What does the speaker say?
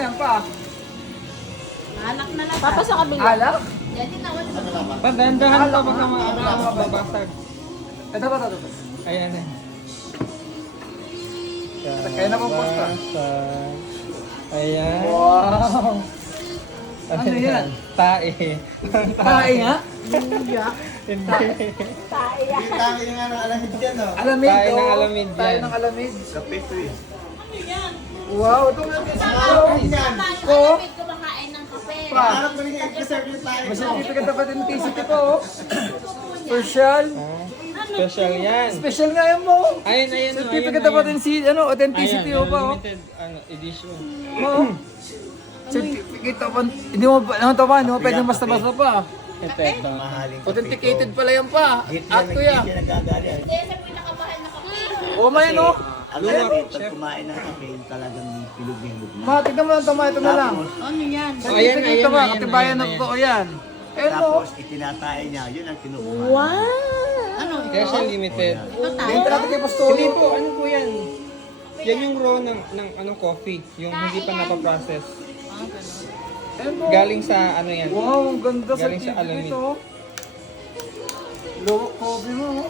na yan pa. Anak na lang. Papa sa kabila. Alak? Yan din ako. Dahan-dahan pa baka mababasag. Ito ba, ito. Ayan eh. Kaya na pong posta. Ayan. Wow! Ano yan? Tae. Tae nga? Hindi. Tayo. Tayo nga ng alamid yan, no? Alamid, Tae ng oh. alamid Tae yan. ng alamid. Kape to eh. Wow, ito nga kasi. Yan. Ko? Alamid kumakain ng kape. Pa. Harap mo rin i-preserve yung tayo. May certificate dapat yung TCT ko, oh. Special. Special yan. Special nga yan mo. Ayun. Certificate dapat yung authenticity, oh, pa, oh. Limited edition. Oo. Certificate dapat. Hindi mo pwedeng basta-basta pa. Ito. Mahaling kape. Authenticated pala yan pa. At kuya. Hindi siya nagagali. Hindi, sa pinakamahal na kape. Oh, may no. Ang alamid, pag kumain ng kape, talagang pilog yung lugma. Ma, tignan mo lang ito, ito na lang. Ano yan? Certificate ito ba? Katibayan na totoo yan. Ayun mo. Tapos itinatae niya, yun ang kinukuha. Ano? Kaya siya limited. Ito tayo. Dito natin kay Hindi Pastolo. po, ano po yan? Yan yung raw ng coffee. Yung hindi pa napaprocess. Ayun mo. Galing sa ano yan. Wow, ang ganda Galing sa certificate alamid. oh. Low coffee mo. Oh.